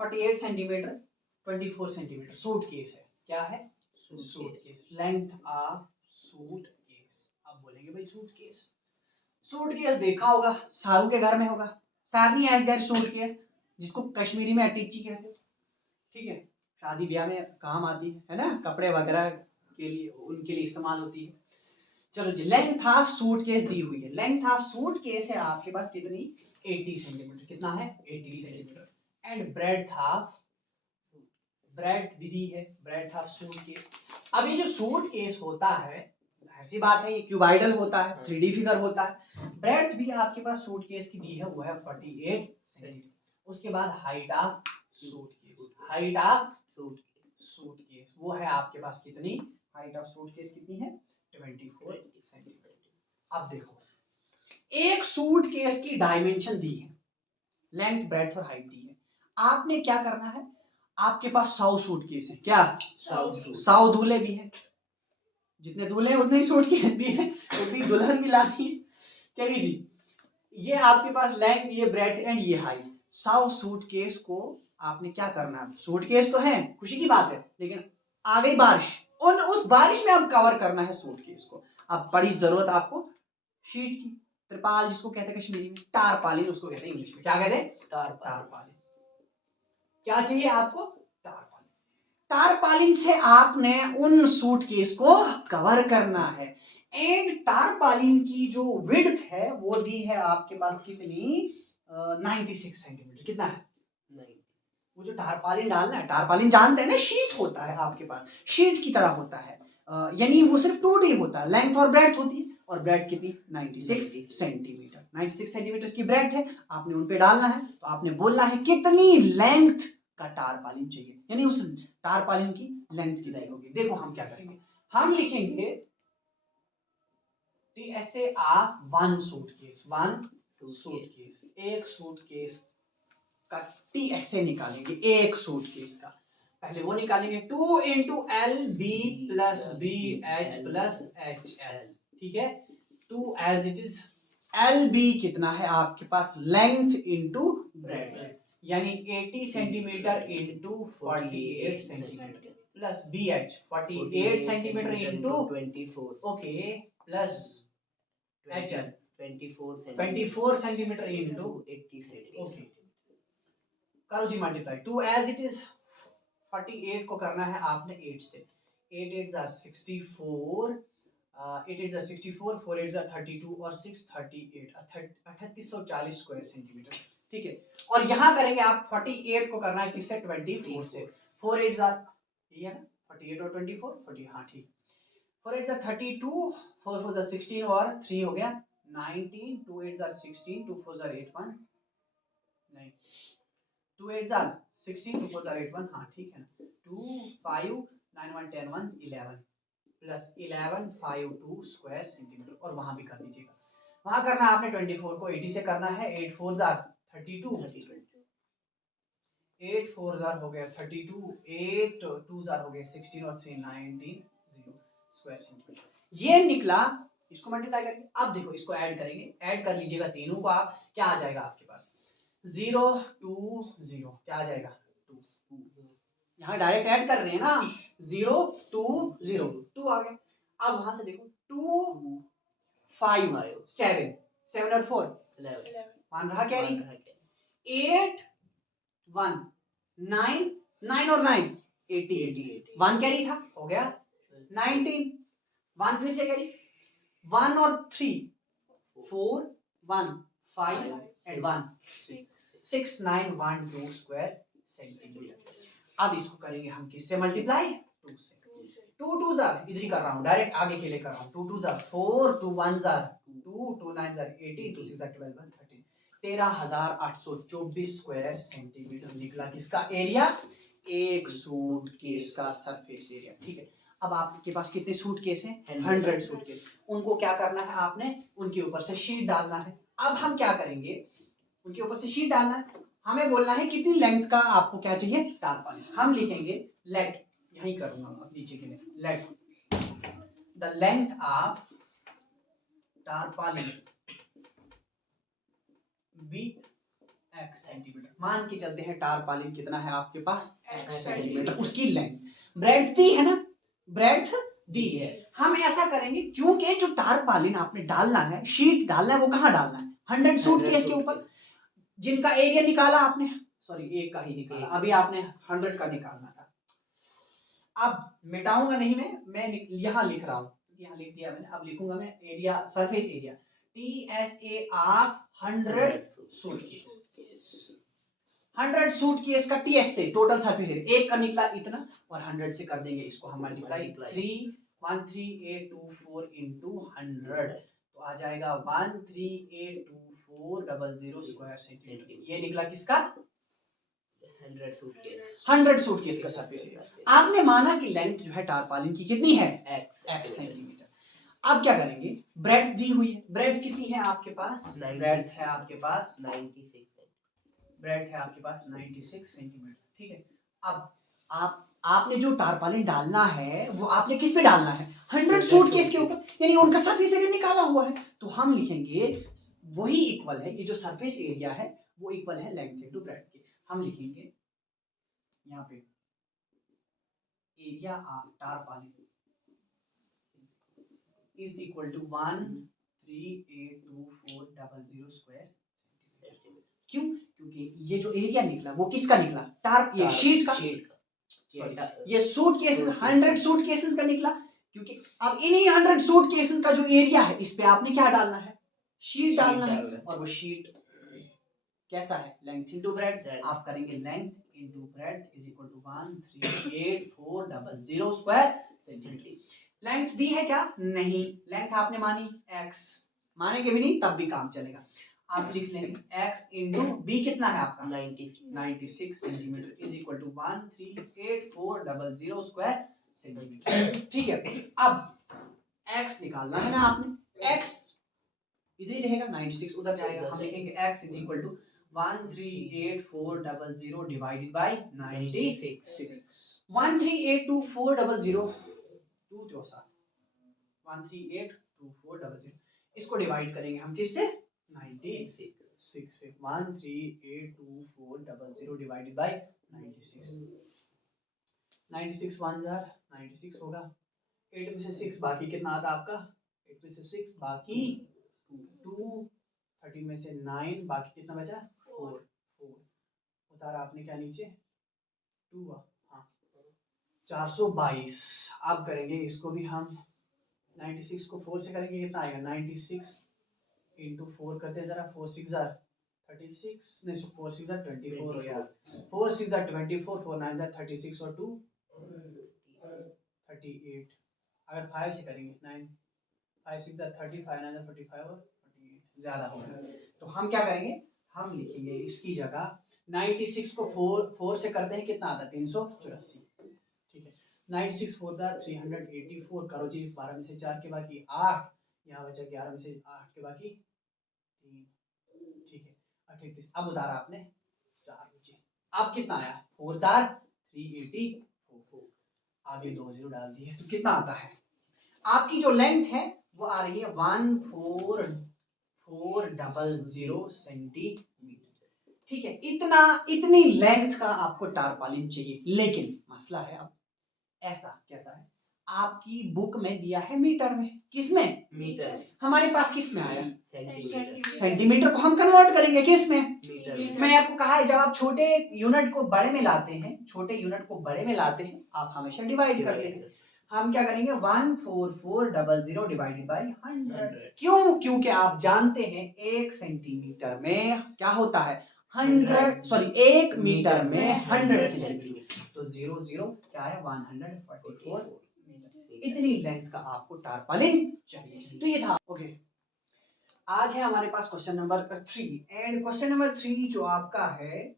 48 centimetre 24 centimetre. Suitcase है, क्या है सूटकेस, लेंथ ऑफ सूटकेस। आप बोलेंगे भाई सूटकेस देखा होगा, सारू के घर में होगा, सारनी एज देयर सूटकेस, जिसको कश्मीरी में अटीची कहते हैं। ठीक है, शादी ब्याह में काम आती है ना, कपड़े वगैरह के लिए उनके लिए इस्तेमाल होती है। चलो जी, लेंथ ऑफ सूटकेस दी हुई है, लेंथ ऑफ सूटकेस है आपके पास कितनी 80 सेंटीमीटर, कितना है 80 सेंटीमीटर, एंड ब्रेड्थ भी दी है, ब्रेड्थ ऑफ सूटकेस। अब ये जो सूटकेस होता है, ऐसी बात है ये क्यूबाइडल होता है, 3D फिगर होता है। ब्रेड्थ भी आपके पास सूटकेस की दी है, वो है 48 सेंटीमीटर। उसके बाद हाइट ऑफ सूटकेस वो है आपके पास कितनी, हाइट ऑफ सूटकेस कितनी है 24 सेंटीमीटर। अब देखो, एक सूटकेस की डायमेंशन दी है, लेंथ ब्रेड्थ और हाइट दी है, आपने क्या करना है, आपके पास 100 सूटकेस है, क्या 100 दूल्हे भी हैं, जितने दूल्हे हैं उतने ही सूटकेस भी हैं, उतनी दुल्हन भी लानी है। चलिए जी, ये आपके पास लेंथ, ये ब्रेड्थ एंड ये हाइट, 100 सूटकेस को आपने क्या करना है, सूटकेस तो है खुशी की बात है, लेकिन आ गई बारिश, उस बारिश में अब कवर करना है सूटकेस को। अब बड़ी जरूरत आपको शीट की, त्रिपाल जिसको कहते हैं कश्मीरी में, टारपालिन उसको कहते हैं इंग्लिश में, क्या कहते हैं टारपालिन। क्या चाहिए आपको, टारपालिन से आपने उन सूटकेस को कवर करना है, एंड टारपालिन की जो विड्थ है वो दी है आपके पास कितनी 96 सेंटीमीटर, कितना है 90। वो जो टारपालिन डालना है, टारपालिन जानते हैं ना, शीट होता है आपके पास, शीट की तरह होता है, यानी वो सिर्फ 2D होता है, लेंथ और ब्रेड्थ होती है, और ब्रेड्थ कितनी 96 सेंटीमीटर, 96 सेंटीमीटर की ब्रेड्थ है, आपने उन पे डालना है, तो आपने बोलना है कितनी लेंथ का टारपालिन चाहिए, यानी उस टारपालिन की लेंथ कितनी होगी। देखो हम क्या करेंगे, हम लिखेंगे TSA ऑफ वन सूटकेस, एक सूटकेस का TSA निकालेंगे, एक सूटकेस का पहले वो निकालेंगे 2 into LB plus BH plus HL, ठीक है 2 एज इट इज। LB कितना है आपके पास, लेंथ इंटू ब्रेड्थ, यानी 80 centimetre into 48 centimetre plus BH 48 centimetre into 24, okay, plus HL 24 centimetre into 80 centimetre, okay, करो जी मल्टीप्लाई, 2 एज इट इज 48 को करना है आपने 8 से, 8 8 are 64, 8 8 are 64, 4 8 are 32 और 6 38, 3840 स्क्वायर सेंटीमीटर। ठीक है। और यहाँ करेंगे आप 48 को करना है किससे 24 से, 4 8 ये है ना 48 और 24 40, हाँ ठीक। 4 8 32, 4 4 16 और 3 हो गया 19, 2 8 16, 2 4 81, नहीं 2 8 16, 2 4 81, हाँ ठीक है ना, 2 5 9 1 10 1 11 प्लस 11 5 2 स्क्वायर सेंटीमीटर, और वहां भी कर दीजिएगा। वहां करना है आपने 24 को 80 से करना है, 8 4 32, 8 4 हो गया 32, 8 2 हो गया 16 और 3 19 स्क्वायर सेंटीमीटर, ये निकला। इसको मल्टीप्लाई करेंगे, अब देखो इसको ऐड करेंगे, ऐड कर लीजिएगा तीनों को आप, क्या आ जाएगा आपके पास 0 2 0, क्या आ जाएगा 2, यहाँ डायरेक्ट ऐड कर रहे हैं ना, 0 2 0 2 आ गए। अब वहां से देखो 2 5 7 7 और 4 11 मान रहा कैरी, 8 1 9 9 और 9 18 1 कैरी था, हो गया 19 1 फिर से कैरी 1 और 3 4 1 5 एंड 1 6 9 1 2 स्क्वायर सेंटीमीटर। अब इसको करेंगे हम किससे मल्टीप्लाई 2 से, 2 2 इधर ही कर रहा हूँ, डायरेक्ट आगे के लिए कर रहा हूँ, 2 2 4 2 1 2 2 9 18 2 6 12 13 13,824 स्क्वायर सेंटीमीटर निकला किसका एरिया, एक सूट केस का सरफेस एरिया। ठीक है, अब आपके पास कितने सूट केस हैं 100 सूट केस, उनको क्या करना है आपने, उनके ऊपर से शीट डालना है। अब हम क्या करेंगे, उनके ऊपर से शीट डालना है, हमें बोलना है कितनी लेंथ का आपको क्या चाहिए टारपालिन, हम लिखेंगे लेट, यही करूंगा अब नीचे के लिए, let the length of tarpaulin be x centimetre. मान के चलते हैं टारपालिन कितना है आपके पास x सेंटीमीटर, उसकी लेंथ, ब्रेड्थ दी है ना, ब्रेड्थ दी है। हम ऐसा करेंगे क्योंकि जो टारपालिन आपने डालना है, शीट डालना है, वो कहाँ डालना है 100 सूटकेस के ऊपर, जिनका एरिया निकाला आपने, सॉरी एक का ही निकाला, अभी आपने 100 का निकालना था। अब मिटाऊंगा नहीं मैं यहाँ लिख रहा हूँ, यहाँ लिख दिया मैंने, अब लिखूंगा मैं area, surface area TSA of 100 suitcase, 100 suitcase का TS से टोटल सरफेस एरिया, एक का निकला इतना और 100 से कर देंगे इसको हम मल्टीप्लाई, 313,824 इंटू 100, तो आ जाएगा 13,824,00 स्क्वायर सेंटीमीटर। ये निकला किसका 100 सूटकेस का सरफेस एरिया। आपने माना कि लेंथ जो है टारपालिन की कितनी है x सेंटीमीटर। अब क्या करेंगे, ब्रेड्थ दी हुई है, ब्रेड्थ कितनी है आपके पास, ब्रेड्थ है आपके पास 96, ब्रेड्थ है आपके पास 96 सेंटीमीटर। ठीक है, अब आपने जो टारपालिन डालना है वो आपने किस पे डालना है 100 सूटकेस के ऊपर, यानी उनका सरफेस एरिया निकाला हुआ है, तो हम लिखेंगे वही इक्वल है, ये जो सरफेस एरिया है वो इक्वल है लेंथ इनटू ब्रेड्थ के। हम लिखेंगे यहाँ पे area of tarpaulin is equal to 13,824,00 square centimetre. क्यों, क्योंकि ये जो एरिया निकला वो किसका निकला, ये शीट का, ये सूट केसेस 100 सूट केसेस का निकला, क्योंकि अब इन्हीं 100 सूट केसेस का जो एरिया है इस पे आपने क्या डालना है, शीट डालना है, और वो शीट कैसा है लेंथ इनटू ब्रेड्थ, आप करेंगे length into breadth is equal to 13,824,00 square centimetre. Length दी है क्या, नहीं, लेंथ आपने मानी x, मानेंगे भी नहीं तब भी काम चलेगा, आप लिख लेंगे x इंटू b कितना है आपका 96 centimetre is equal to 13,824,00 square centimetre. ठीक है, अब x निकालना है ना आपने, x इधर ही रहेगा 96 उधर जाएगा, हम लिखेंगे x is equal to 13,824,00 divided by 96, 13,824,00 2 चौसा 13,824,00, इसको डिवाइड करेंगे हम किससे 96 से, 13,824,00 डिवाइडेड बाय 96, 96 1 जार 96 होगा, 8 में से 6 बाकी कितना आता आपका, 8 में से 6 बाकी 2, 13 में से 9 बाकी कितना बचा 4 उतारा आपने क्या नीचे 2, हाँ 422। अब करेंगे इसको भी हम 96 को 4 से करेंगे कितना आएगा 96 इंटू 4 करते जरा 4 6 जार 36 नहीं, 4 6 24 हो यार, 4 6 24, 4 9 36 और 2 38। अगर 5 से करेंगे 9 5 6 35 9 45 और 48 ज्यादा हो गया, तो हम क्या करेंगे, हम लिखेंगे इसकी जगह 96 को 4 से करते हैं, कितना आता है 384। ठीक है, 96 4 384 करो जी, 12 में से 4 के बाकी 8, यहाँ बचा 11 में से 8 के बाकी 3। ठीक है, 38। अब उतारा आपने 4 बचे, अब कितना आया 4 4 384, आगे 2 0 डाल दिए, तो कितना आता है, आपकी जो लेंथ है वो आ रही है 14400 सेंटीमीटर। ठीक है, इतनी लेंथ का आपको टारपालिन चाहिए, लेकिन मसला है अब ऐसा कैसा है, आपकी बुक में दिया है मीटर में, किसमें मीटर, हमारे पास किस में आया सेंटीमीटर को हम कन्वर्ट करेंगे किस में मीटर। मैंने आपको कहा है जब आप छोटे यूनिट को बड़े में लाते हैं, छोटे यूनिट को बड़े में लाते हैं, आप हमेशा डिवाइड करते हैं। हम क्या करेंगे 14400 डिवाइडेड बाई 100, क्यों, क्योंकि आप जानते हैं 1 सेंटीमीटर में क्या होता है 100, सॉरी 1 मीटर में 100 सेंटीमीटर, तो 0 0 क्या है 144 मीटर। इतनी लेंथ का आपको टारपालिन चाहिए, तो ये था। ओके, आज है हमारे पास question number 3, and question number 3 जो आपका है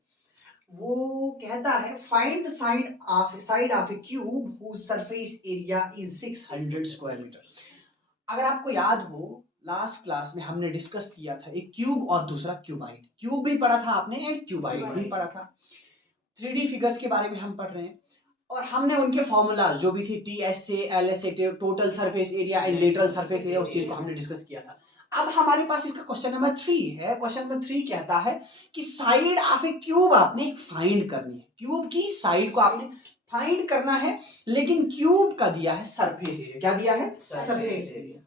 वो कहता है find the side of a cube whose surface area is 600 square metre. अगर आपको याद हो लास्ट क्लास में हमने डिस्कस किया था एक क्यूब और दूसरा क्यूबाइड, क्यूब भी पढ़ा था आपने एंड क्यूबाइड भी पढ़ा था। 3D फिगर्स के बारे में हम पढ़ रहे हैं और हमने उनके फॉर्मूला जो भी थे TSA, LSA, total surface area and lateral surface area, उस चीज को हमने डिस्कस किया था। अब हमारे पास इसका क्वेश्चन नंबर 3 है। क्वेश्चन नंबर 3 कहता है कि साइड ऑफ ए क्यूब आपने फाइंड करनी है, क्यूब की साइड को आपने फाइंड करना है, लेकिन क्यूब का दिया है सरफेस एरिया। क्या दिया है सरफेस एरिया,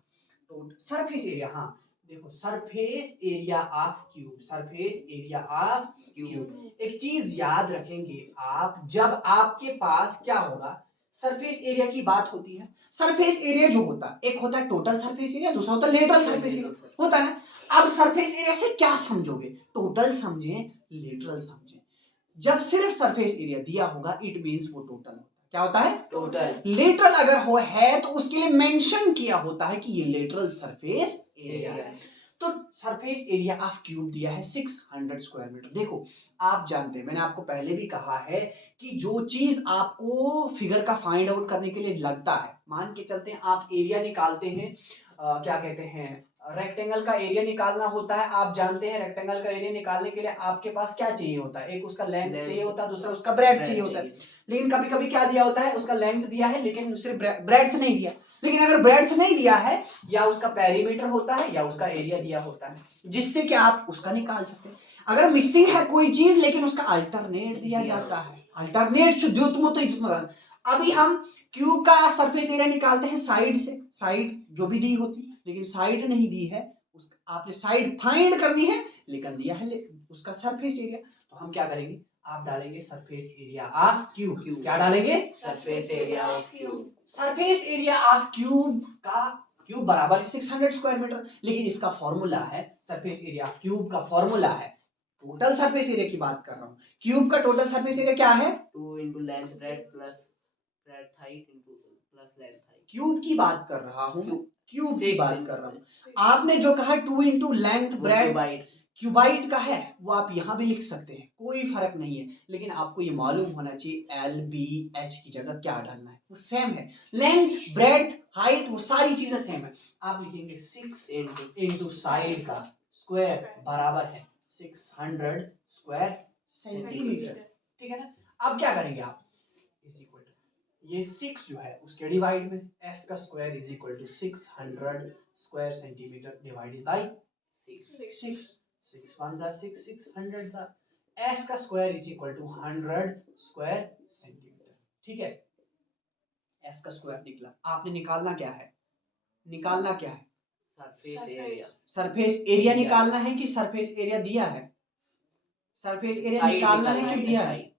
सरफेस एरिया। हाँ देखो, surface area of cube, surface area of cube. एक चीज याद रखेंगे आप, जब आपके पास क्या होगा सरफेस एरिया की बात होती है, सरफेस एरिया जो होता है एक होता है टोटल सरफेस एरिया, दूसरा होता है लेटरल सरफेस एरिया, होता है ना। अब सरफेस एरिया से क्या समझोगे, टोटल समझे लेटरल समझे। जब सिर्फ सरफेस एरिया दिया होगा इट मींस वो टोटल होता है। क्या होता है टोटल। लेटरल अगर हो है तो उसके लिए मेंशन किया होता है कि ये लेटरल सरफेस एरिया है। तो सरफेस एरिया ऑफ क्यूब दिया है 600 स्क्वायर मीटर। देखो आप जानते हैं, मैंने आपको पहले भी कहा है कि जो चीज आपको फिगर का फाइंड आउट करने के लिए लगता है, मान के चलते हैं आप एरिया निकालते हैं, क्या कहते हैं रेक्टेंगल का एरिया निकालना होता है। आप जानते हैं रेक्टेंगल का एरिया निकालने के लिए आपके पास क्या चाहिए होता है, एक उसका लेंथ चाहिए होता है, दूसरा उसका ब्रेड्थ चाहिए होता है। लेकिन कभी कभी क्या दिया होता है, उसका लेंथ दिया है लेकिन सिर्फ ब्रेड्थ नहीं दिया। लेकिन अगर ब्रेड्थ नहीं दिया है, या उसका पेरीमीटर होता है या उसका एरिया दिया होता है, जिससे कि आप उसका निकाल सकते हैं। अगर मिसिंग है कोई चीज लेकिन उसका अल्टरनेट दिया जाता है, अल्टरनेट जो तुम अभी हम क्यूब का सरफेस एरिया निकालते हैं साइड से, साइड जो भी दी होती है, लेकिन साइड नहीं दी है, आपने साइड फाइंड करनी है लेकिन दिया है उसका सरफेस एरिया। तो हम क्या करेंगे, आप डालेंगे सरफेस एरिया ऑफ क्यूब। क्या डालेंगे surface area of cube. Surface area of cube का क्यूब बराबर 600 स्क्वायर मीटर, लेकिन इसका फॉर्मूला है सरफेस एरिया ऑफ क्यूब का फॉर्मूला है टोटल सरफेस एरिया की बात कर रहा हूं। क्यूब का टोटल सरफेस एरिया क्या है 2 * length breadth plus breadth height plus length height. Cube की बात कर रहा हूं, क्यूब की बात कर रहा हूं। आपने जो कहा 2 * लेंथ ब्रेड्थ क्यूबाइट का है, वो आप यहां भी लिख सकते हैं, कोई फर्क नहीं है। लेकिन आपको ये मालूम होना चाहिए LBH की जगह क्या डालना है, वो सेम है। लेंथ ब्रेड्थ हाइट वो सारी चीजें सेम है। आप लिखेंगे 6 * साइड का स्क्वायर बराबर है 600 स्क्वायर सेंटीमीटर। ठीक है ना। अब क्या करेंगे आप, इज इक्वल टू ये 6 जो है उसके डिवाइड में s का square is equal to 600 square centimetre divided by 6 6 1 जा 6 600 जा, s का square is equal to 100 square centimetre. ठीक है, s का स्क्वायर निकला। आपने निकालना क्या है, निकालना क्या है सरफेस एरिया। सरफेस एरिया निकालना है कि सरफेस एरिया दिया है, सरफेस एरिया निकालना है कि दिया है।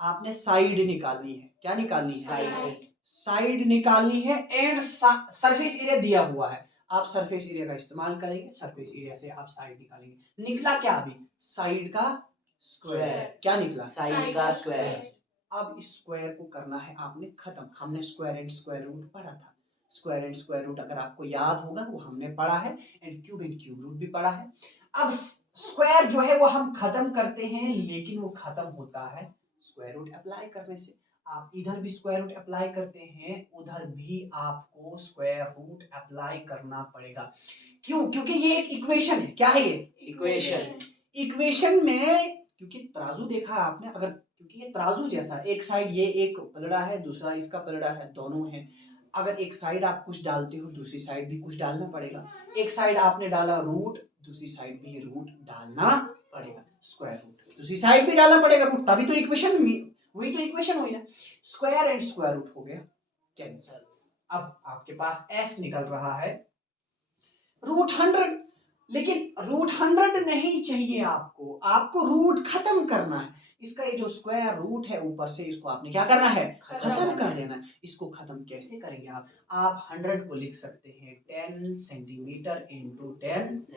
आपने साइड निकालनी है। क्या निकालनी है साइड, साइड निकालनी है एंड सरफेस एरिया दिया हुआ है। आप सरफेस एरिया का इस्तेमाल करेंगे, सरफेस एरिया से आप साइड निकालेंगे। निकला क्या अभी? साइड का स्क्वायर। क्या निकला? साइड का स्क्वायर। अब इस स्क्वायर को करना है आपने खत्म। हमने स्क्वायर एंड स्क्वायर रूट पढ़ा था। स्क्वायर एंड स्क्वायर रूट अगर आपको याद होगा वो हमने पढ़ा है, एंड क्यूब रूट भी पढ़ा है। अब स्क्वायर जो है वो हम खत्म करते हैं, लेकिन वो खत्म होता है स्क्वायर रूट अप्लाई करने से। आप इधर भी स्क्वायर रूट अप्लाई करते हैं, उधर भी आपको स्क्वायर रूट अप्लाई करना पड़ेगा। क्यों? क्योंकि ये एक इक्वेशन है। क्या है ये? इक्वेशन। इक्वेशन में क्योंकि तराजू देखा आपने, अगर क्योंकि ये तराजू जैसा, एक साइड ये एक पलड़ा है, दूसरा इसका पलड़ा है, दोनों है। अगर एक साइड आप कुछ डालते हो, दूसरी साइड भी कुछ डालना पड़ेगा। एक साइड आपने डाला रूट, दूसरी साइड भी रूट डालना पड़ेगा, स्क्वायर रूट। दूसरी साइड भी डालना पड़ेगा रूट, तभी तो इक्वेशन, वही तो इक्वेशन हुई ना। स्क्वायर एंड स्क्वायर रूट हो गया कैंसिल। अब आपके पास s निकल रहा है √100, लेकिन √100 नहीं चाहिए आपको, आपको रूट खत्म करना है। इसका ये जो स्क्वायर रूट है ऊपर से, इसको आपने क्या करना है? खत्म कर देना है। इसको खत्म कैसे करेंगे आप 100 को लिख सकते हैं 10 सेंटीमीटर इंटू 10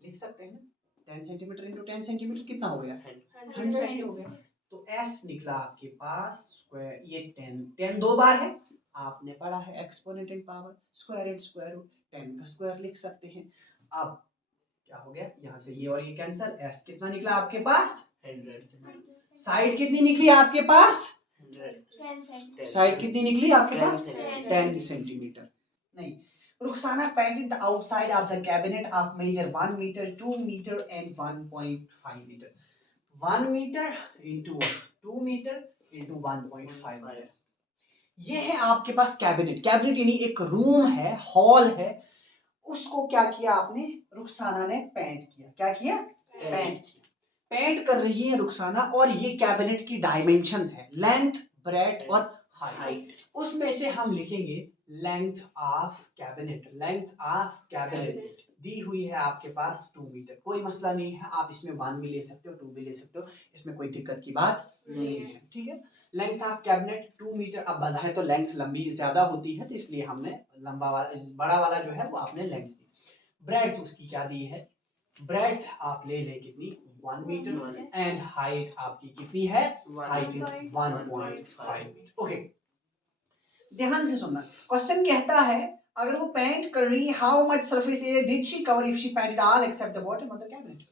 लिख सकते हैं। 10 सेंटीमीटर इंटू 10 सेंटीमीटर कितना हो गया? 100 हो गया। तो s निकला आपके पास स्क्वायर, ये 10 दो बार है, आपने पढ़ा है exponent and power, square and square root, 10 का स्क्वायर लिख सकते हैं। अब क्या हो गया? यहाँ से ये और ये कैंसिल, s कितना निकला आपके पास? 100। साइड कितनी निकली आपके पास? 100। साइड कितनी निकली आपके पास? 10 10 सेंटीमीटर। नहीं, Ruxana painted the outside of the cabinet of measure 1 meter, 2 meter and 1.5 meter. 1 meter into 2 meter into 1.5 meter. ये है आपके पास कैबिनेट। कैबिनेट यानी एक रूम है, हॉल है। उसको क्या किया आपने? रुखसाना ने पेंट किया। क्या किया? पेंट किया। पेंट कर रही है रुखसाना, और ये कैबिनेट की डायमेंशंस है, लेंथ, ब्रेड्थ और हाइट। उसमें से हम लिखेंगे length of cabinet. Length of cabinet दी हुई है आपके पास 2 मीटर। कोई मसला नहीं है, आप इसमें 1 भी ले सकते हो, 2 भी ले सकते हो, इसमें कोई दिक्कत की बात नहीं है। ठीक है, लेंथ ऑफ कैबिनेट 2 मीटर। अब बजाय तो लेंथ लंबी ज्यादा होती है, तो इसलिए हमने लंबा वाला, बड़ा वाला जो है वो आपने लेंथ दी। ब्रेड्थ उसकी क्या दी है? ब्रेड्थ आप ले लें कितनी? 1 मीटर, एंड हाइट आपकी कितनी है? Height is 1.5 metre. ओके, ध्यान से सुनना। क्वेश्चन कहता है अगर वो पेंट कर रही, how much surface area did she cover if she painted all except the bottom of the cabinet.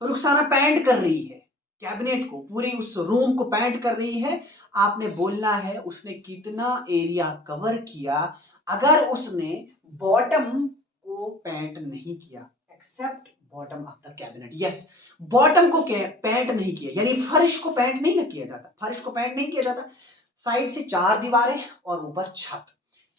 Rukhsana paint कर रही है कैबिनेट को, पूरी उस रूम को पेंट कर रही है। आपने बोलना है उसने कितना एरिया कवर किया अगर उसने बॉटम को पेंट नहीं किया, except bottom of the cabinet. Yes, bottom को पेंट नहीं किया, यानी फर्श को पेंट नहीं ना किया जाता। फर्श को पेंट नहीं किया जाता। साइड से 4 दीवारें और ऊपर छत,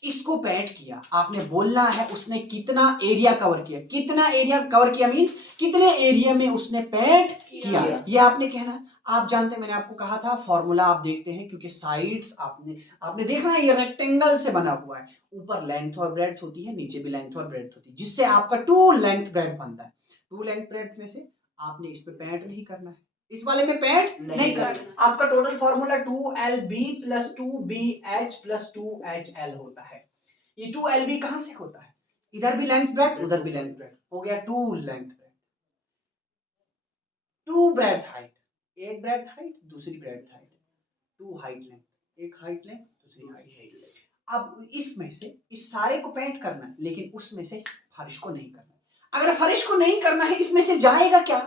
इसको पेंट किया। आपने बोलना है उसने कितना एरिया कवर किया। कितना एरिया कवर किया मींस कितने एरिया में उसने पेंट किया, ये आपने कहना। आप जानते हैं, मैंने आपको कहा था फॉर्मूला आप देखते हैं, क्योंकि साइड्स आपने देखना है, ये रेक्टेंगल से बना हुआ है। ऊपर लेंथ और ब्रेड्थ होती है, नीचे भी लेंथ और ब्रेड्थ होती है, जिससे आपका 2 लेंथ ब्रेड्थ बनता है। 2 लेंथ ब्रेड्थ में से आपने इस पे पेंट नहीं करना है, इस वाले में पेंट नहीं करना। आपका total formula 2LB + 2BH + 2HL होता है। ये 2LB कहां से होता है? इधर भी लेंथ ब्रेड्थ, उधर भी लेंथ ब्रेड्थ, हो गया 2 लेंथ ब्रेड्थ, 2 ब्रेड्थ हाइट, एक ब्रेड्थ हाइट दूसरी ब्रेड्थ हाइट, 2 हाइट लेंथ, एक हाइट लेंथ दूसरी हाइट लेंथ। अब इसमें से इस सारे को पेंट करना है, लेकिन उसमें से फर्श को नहीं करना। अगर फर्श को नहीं करना है, इसमें से जाएगा क्या?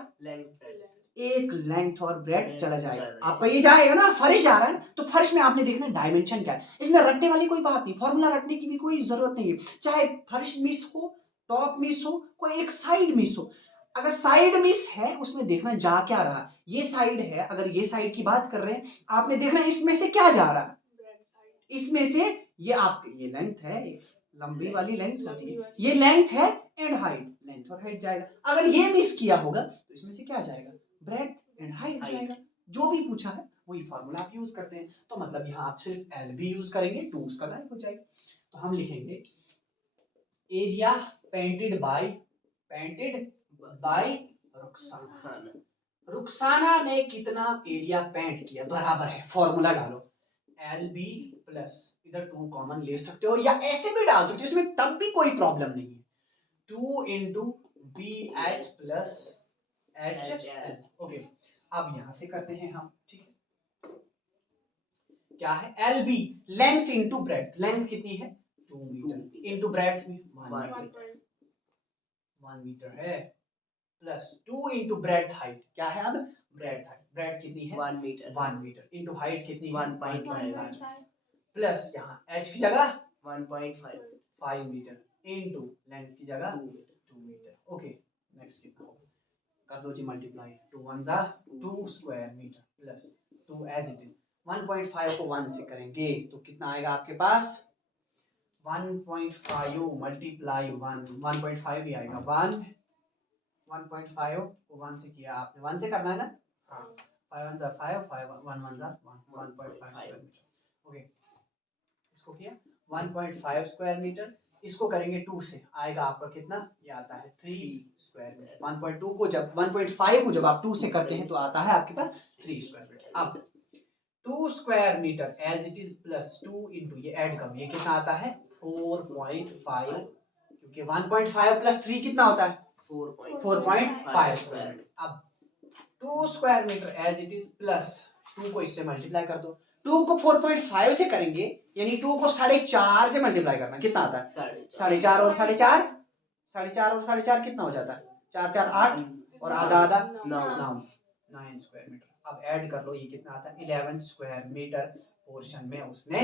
एक लेंथ और ब्रेड चला जाएगा। आपका ये जाएगा ना, फर्श जा रहा है, तो फर्श में आपने देखना डायमेंशन क्या है। इसमें रटने वाली कोई बात नहीं, फॉर्मूला रटने की भी कोई जरूरत नहीं है। चाहे फर्श मिस हो, टॉप मिस हो, कोई एक साइड मिस हो, अगर साइड मिस है उसमें देखना जा क्या रहा। ये साइड है, अगर ये साइड की बात कर रहे हैं, आपने देखना इसमें से क्या जा रहा है। इसमें से ये आपकी ये लेंथ है, लंबी वाली लेंथ होती है, ये लेंथ है एंड हाइट, लेंथ और हाइट जाएगा। अगर ये मिस किया होगा तो इसमें से क्या जाएगा? ब्रेड्थ एंड हाइट जाएगा। जो भी पूछा है वही फार्मूला आप यूज करते हैं, तो मतलब यहाँ आप सिर्फ LB यूज करेंगे, 2 उसका गायब हो जाएगा। तो हम लिखेंगे area painted bye Rukhsana. Rukhsana ने कितना एरिया पेंट किया, बराबर है, फॉर्मूला डालो एल बी प्लस इधर 2 कॉमन ले सकते हो या ऐसे भी डाल सकते हो, इसमें तब भी कोई प्रॉब्लम नहीं है। 2 into B H plus H L. Okay, अब यहां से करते हैं हम, ठीक है। क्या है, L B length into breadth, length कितनी है 2 मीटर इंटू ब्रेड्थ में 1 मीटर है, प्लस 2 इंटू ब्रेड्थ हाइट, क्या है अब ब्रेड्थ हाइट, ब्रेड्थ कितनी है 1 मीटर 1 मीटर इंटू हाइट कितनी है 1.5 प्लस यहाँ h की जगह 1.5 5 मीटर इंटू लेंथ की जगह 2 मीटर 2 मीटर। ओके, नेक्स्ट कितना होगा, कर दो जी मल्टीप्लाई, 2 1 जा 2 square metre plus 2 as it is 1.5 को 1 से करेंगे तो कितना आएगा आपके पास 1.5 मल्टीप्लाई 1, 1.5 ही आएगा 1.5 को 1 से किया आपने, 1 से करना है ना, हाँ 5 1 जा 5 5 1 1 जा 1.5 स्क्वायर मीटर। ओके, इसको किया 1.5 स्क्वायर मीटर, इसको करेंगे 2 से, आएगा आपका कितना, ये आता है 3 स्क्वायर मीटर। 1.2 को जब 1.5 को जब आप 2 से करते हैं तो आता है आपके पास 3 स्क्वायर मीटर। अब 2 square metre as it is plus 2 into ये ऐड करो, ये कितना आता है 4.5, क्योंकि 1.5 प्लस 3 कितना होता है 4.5 स्क्वायर मीटर। अब 2 square metre as it is plus 2 को इससे मल्टीप्लाई कर दो, 2 को 4.5 से करेंगे यानी 2 को 4.5 से मल्टीप्लाई करना, कितना आता है 4.5 और 4.5 4.5 और 4.5 कितना हो जाता है 4 4 8 और आधा आधा 9 स्क्वायर मीटर। अब ऐड कर लो, ये कितना आता है 11 स्क्वायर मीटर पोर्शन में उसने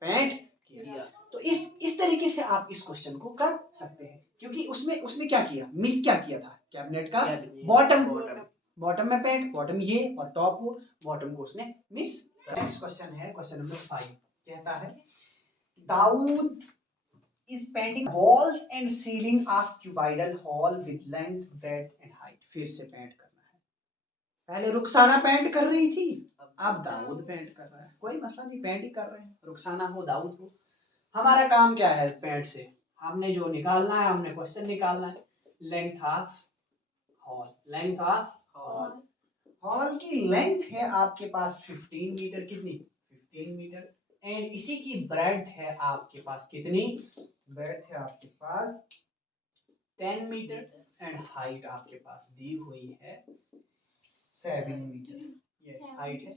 पेंट किया। तो इस तरीके से आप इस क्वेश्चन को कर सकते हैं, क्योंकि उसमें उसने क्या किया, मिस क्या किया था कैबिनेट का बॉटम, बॉटम में पेंट, बॉटम ये और टॉप वो, बॉटम को उसने मिस। नेक्स्ट क्वेश्चन है क्वेश्चन नंबर 5, कहता है Dawood is painting walls and ceiling of cuboidal hall with length, breadth and height। फिर से पेंट करना है, पहले रुखसाना पेंट कर रही थी, अब दाऊद पेंट कर रहा है, कोई मसला नहीं, पेंट ही कर रहे हैं, रुखसाना हो दाऊद हो। हमारा काम क्या है पेंट से, हमने जो निकालना है, हमने क्वेश्चन निकालना है, length of hall, length of hall, hall की लेंथ है आपके पास 15 मीटर, कितनी 15 मीटर, एंड इसी की ब्रेड्थ है आपके पास कितनी, ब्रेड्थ है आपके पास 10 मीटर एंड हाइट आपके पास दी हुई है 7 मीटर, यस हाइट है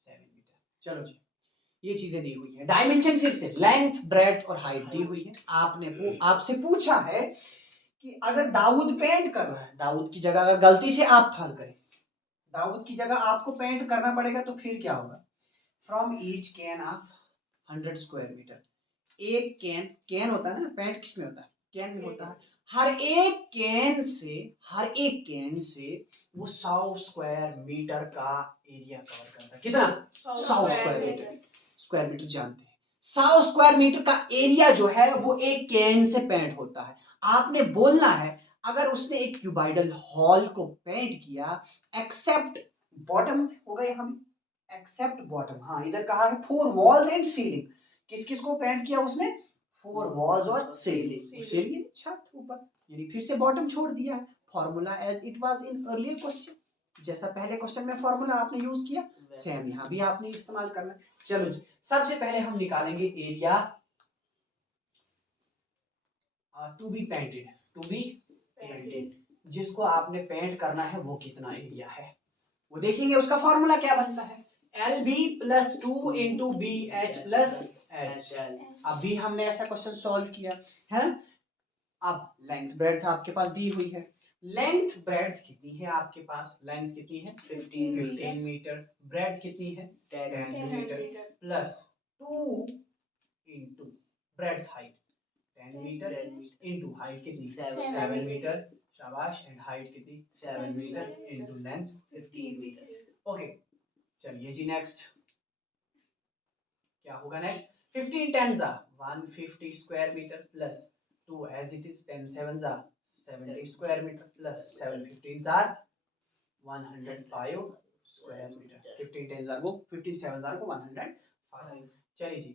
7 मीटर। चलो जी, ये चीजें दी हुई है, डायमेंशन फिर से लेंथ ब्रेड्थ और हाइट दी हुई है। आपने आपसे पूछा है कि अगर दाऊद पेंट कर रहा है, दाऊद की जगह अगर गलती से आप फंस गए, दाऊद की जगह आपको पेंट करना पड़ेगा, तो फिर क्या होगा, from each can of 100 square metre, एक कैन, कैन होता है ना, पेंट किसमें होता है कैन में होता है, हर एक कैन से वो 100 स्क्वायर मीटर का एरिया कवर करता है, कितना 100 स्क्वायर मीटर जानते हैं, 100 स्क्वायर मीटर का एरिया जो है वो एक कैन से पेंट होता है। आपने बोलना है अगर उसने एक क्यूबाइडल हॉल को पेंट किया एक्सेप्ट बॉटम होगा यहाँ भी, एक्सेप्ट बॉटम, हाँ इधर कहा है 4 वॉल्स एंड सीलिंग, किस किस को पेंट किया उसने 4 वॉल्स और सीलिंग, सीलिंग छत ऊपर, यानी फिर से बॉटम छोड़ दिया है, formula as it was in earlier question, जैसा पहले क्वेश्चन में फॉर्मूला आपने यूज किया सेम यहाँ भी आपने इस्तेमाल करना। चलो जी, सबसे पहले हम निकालेंगे एरिया टू बी पेंटेड, जिसको आपने पेंट करना है वो कितना एरिया है वो देखेंगे, उसका फॉर्मूला क्या बनता है L B plus 2 into B H plus H L. अभी हमने ऐसा क्वेश्चन सॉल्व किया है ना। अब लेंथ ब्रेड्थ आपके पास दी हुई है, लेंथ ब्रेड्थ कितनी है आपके पास, लेंथ कितनी है 15 मीटर, ब्रेड्थ कितनी है 10 metre plus 2 into breadth height 10 metre into height कितनी 7 मीटर, शाबाश, एंड हाइट कितनी 7 metre into length 15 metre. Okay, चलिए जी नेक्स्ट क्या होगा, नेक्स्ट 15 10 जा 150 square metre plus 2 as it is 10 7 जा 70 स्क्वायर मीटर प्लस 7 15 जा 105 स्क्वायर मीटर, 15 10 जा को 15 7 जा को 105। चलिए जी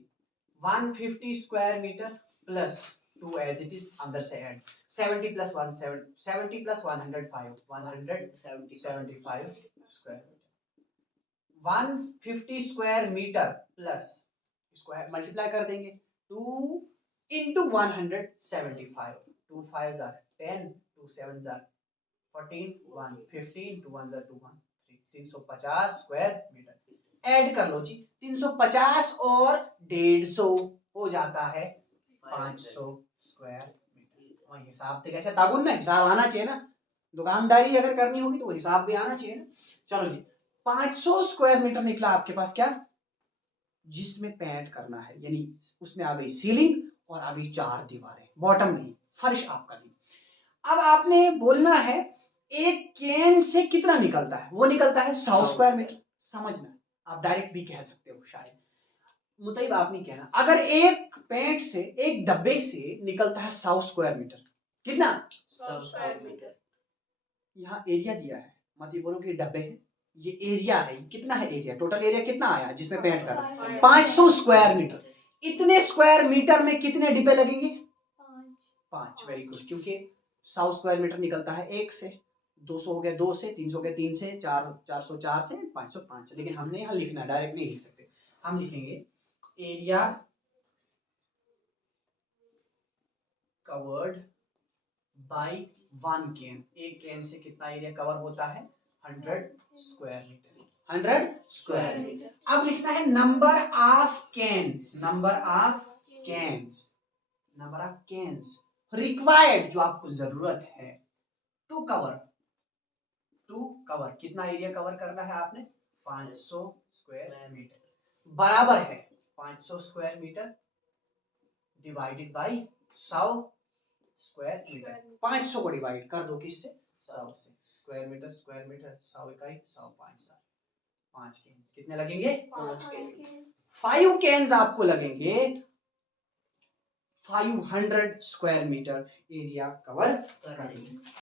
150 square metre plus 2 as it is अंदर से add 70 plus 170 plus 105 175 square metre, 150 square metre plus square multiply कर देंगे 2 into 175 2 5s are 10 2 7s are 14 1 15 2 1s are 2 1 350 square metre add कर लो जी 350 और 150 हो जाता है 500 स्क्वायर मीटर। वही हिसाब थे कैसे ताबुन ना हिसाब आना चाहिए ना, दुकानदारी अगर करनी होगी तो वो हिसाब भी आना चाहिए ना। चलो जी 500 स्क्वायर मीटर निकला आपके पास क्या, जिसमें पेंट करना है, यानी उसमें आ गई सीलिंग और आ गई 4 दीवारें, बॉटम नहीं फर्श आपका नहीं। अब आपने बोलना है एक कैन से कितना निकलता है, वो निकलता है 100 स्क्वायर मीटर। समझना, आप डायरेक्ट भी कह सकते हो शायद, मुतैब आप नहीं कहना। अगर एक पेंट से एक डब्बे से निकलता है 100 स्क्वायर मीटर, कितना 100 स्क्वायर मीटर। यहाँ एरिया दिया है, मत ये बोलो कि डब्बे हैं, ये एरिया है। कितना है एरिया, टोटल एरिया कितना आया जिसमें पेंट करना, 500 स्क्वायर मीटर। इतने स्क्वायर मीटर में कितने डिब्बे लगेंगे, 5। वेरी गुड, क्योंकि 100 स्क्वायर मीटर निकलता है 1 से, 200 हो गया 2 से, 300 हो गया 3 से, 404 से, 505। लेकिन हमने यहाँ लिखना, डायरेक्ट नहीं लिख सकते, हम लिखेंगे एरिया कवर्ड बाय 1 कैन। एक कैन से कितना एरिया कवर होता है, 100 स्क्वायर मीटर, 100 स्क्वायर मीटर। अब लिखना है number of cans, number of cans, number of cans required, जो आपको जरूरत है टू कवर कितना एरिया कवर करना है आपने, 500 स्क्वायर मीटर, बराबर है 500 square metre divided by 100 square metre. 500 को डिवाइड कर दो किससे, 100 से। स्क्वायर मीटर 100 इकाई 100 5 कैन कितने लगेंगे, 5 कैन्स आपको लगेंगे 500 स्क्वायर मीटर एरिया कवर करने।